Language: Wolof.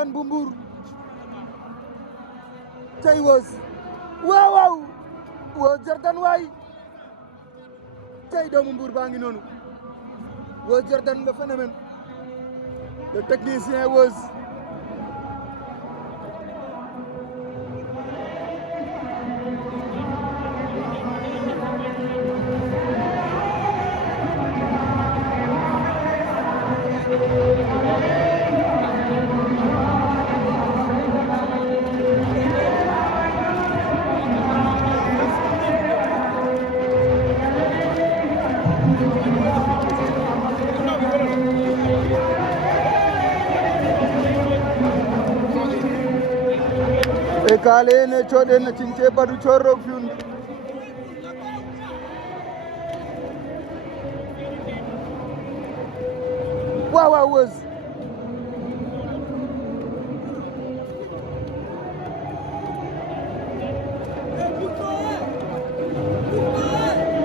Jordan bu Mbour cey Weuz waaw waaw Weuz Jordan waay cey doomu Mbour baa ngi noonu Weuz Jordan le phénomène le technicien Weuz e kalene coɗen na cince badu corro fiun waaw waaw Weuz